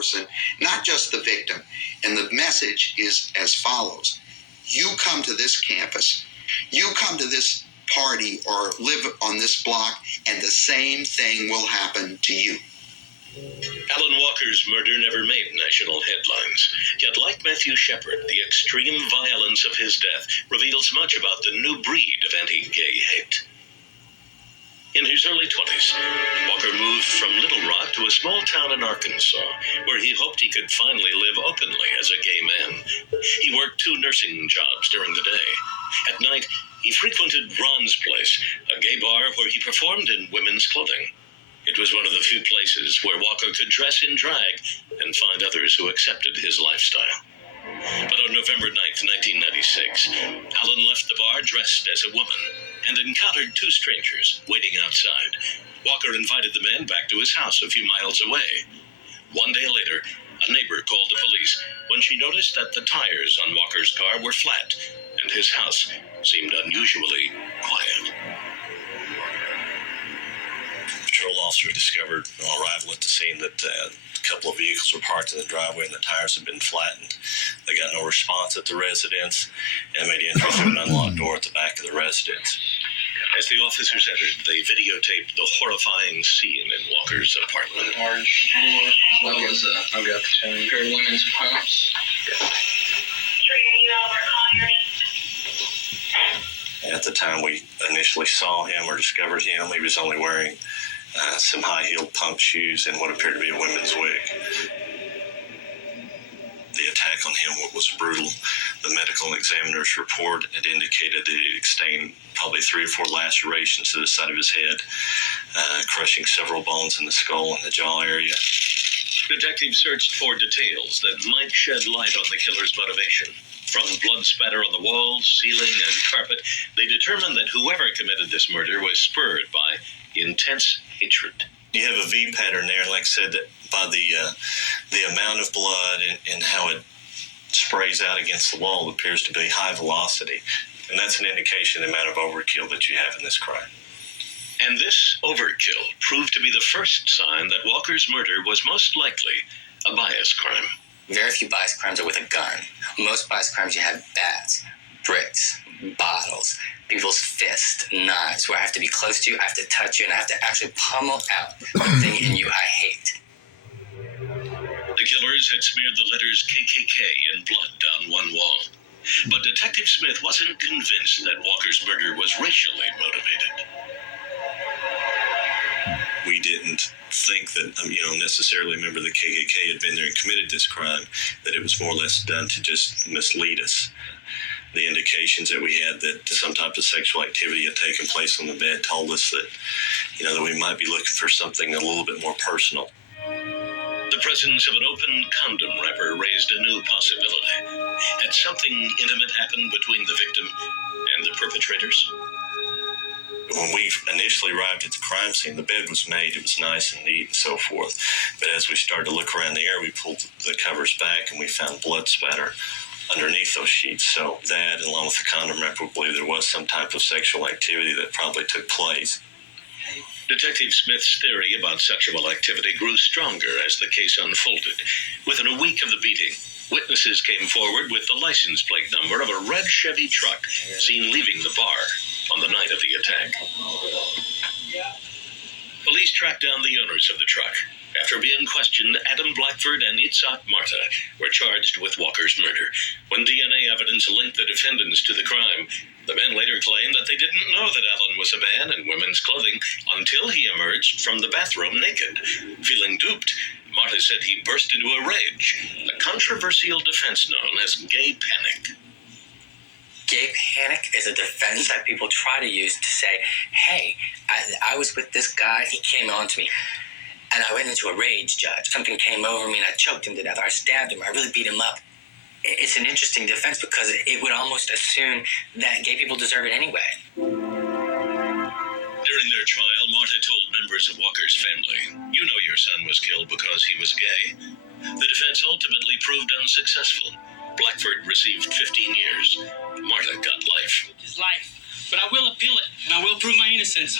person, not just the victim. And the message is as follows. You come to this campus, you come to this party or live on this block, and the same thing will happen to you. Alan Walker's murder never made national headlines. Yet, like Matthew Shepard, the extreme violence of his death reveals much about the new breed of anti-gay hate. In his early 20s, Walker moved from Little Rock to a small town in Arkansas, where he hoped he could finally live openly as a gay man. He worked 2 nursing jobs during the day. At night, he frequented Ron's Place, a gay bar where he performed in women's clothing. It was one of the few places where Walker could dress in drag and find others who accepted his lifestyle. But on November 9th, 1996, Alan left the bar dressed as a woman and encountered 2 strangers waiting outside. Walker invited the men back to his house a few miles away. One day later, a neighbor called the police when she noticed that the tires on Walker's car were flat and his house seemed unusually quiet. Patrol officers discovered on arrival at the scene that a couple of vehicles were parked in the driveway and the tires had been flattened. They got no response at the residence and made entry through an unlocked door at the back of the residence. As the officers entered, they videotaped the horrifying scene in Walker's apartment. Large floor. What was that? I've got the chain. Pair of women's pumps. At the time we initially saw him or discovered him, he was only wearing some high-heeled pump shoes and what appeared to be a women's wig. The attack on him was brutal. The medical examiner's report had indicated that he had sustained probably 3 or 4 lacerations to the side of his head, crushing several bones in the skull and the jaw area. Detectives searched for details that might shed light on the killer's motivation. From blood spatter on the walls, ceiling, and carpet, they determined that whoever committed this murder was spurred by intense hatred. You have a V pattern there, and like I said, that by the amount of blood and how it sprays out against the wall, it appears to be high velocity. And that's an indication of the amount of overkill that you have in this crime. And this overkill proved to be the first sign that Walker's murder was most likely a bias crime. Very few bias crimes are with a gun. Most bias crimes you have bats, bricks, bottles, people's fists, knives, where I have to be close to you, I have to touch you, and I have to actually pummel out the thing in you I hate. The killers had smeared the letters KKK in blood down one wall. But Detective Smith wasn't convinced that Walker's murder was racially motivated. We didn't think that, necessarily a member of the KKK had been there and committed this crime, that it was more or less done to just mislead us. The indications that we had that some type of sexual activity had taken place on the bed told us that, that we might be looking for something a little bit more personal. The presence of an open condom wrapper raised a new possibility. Had something intimate happened between the victim and the perpetrators? When we initially arrived at the crime scene, the bed was made, it was nice and neat and so forth. But as we started to look around the area, we pulled the covers back and we found blood spatter underneath those sheets. So that, along with the condom wrapper, we believe there was some type of sexual activity that probably took place. Detective Smith's theory about sexual activity grew stronger as the case unfolded. Within a week of the beating, witnesses came forward with the license plate number of a red Chevy truck seen leaving the bar on the night of the attack. Police tracked down the owners of the truck. After being questioned, Adam Blackford and Itzhak Marta were charged with Walker's murder. When DNA evidence linked the defendants to the crime, the men later claimed that they didn't know that Alan was a man in women's clothing until he emerged from the bathroom naked. Feeling duped, Marta said he burst into a rage, a controversial defense known as gay panic. Gay panic is a defense that people try to use to say, hey, I was with this guy, he came on to me, and I went into a rage, Judge. Something came over me and I choked him to death, or I stabbed him, or I really beat him up. It's an interesting defense because it would almost assume that gay people deserve it anyway. During their trial, Marta told members of Walker's family, "You know your son was killed because he was gay." The defense ultimately proved unsuccessful. Blackford received 15 years. Marta got life. His life. But I will appeal it, and I will prove my innocence.